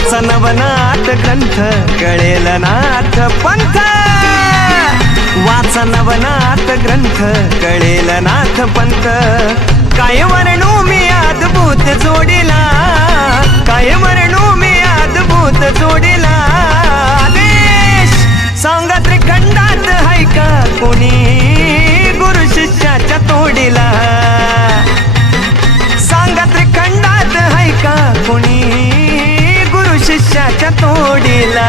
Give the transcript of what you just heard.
वाचा नवनाथ ग्रंथ कळेल नाथ पंथ वाचा नवनाथ ग्रंथ कळेल नाथ पंथ काय वर्णू मी अद्भुत जोडीला काय वर्णू मी अद्भुत जोडीला आदेश सांगा त्रिखंडात हाय का कोणी गुरु शिष्याच्या तोडीला सांगा त्रिखंडात हाय का कोणी गुरु शिष्याच्या तोडीला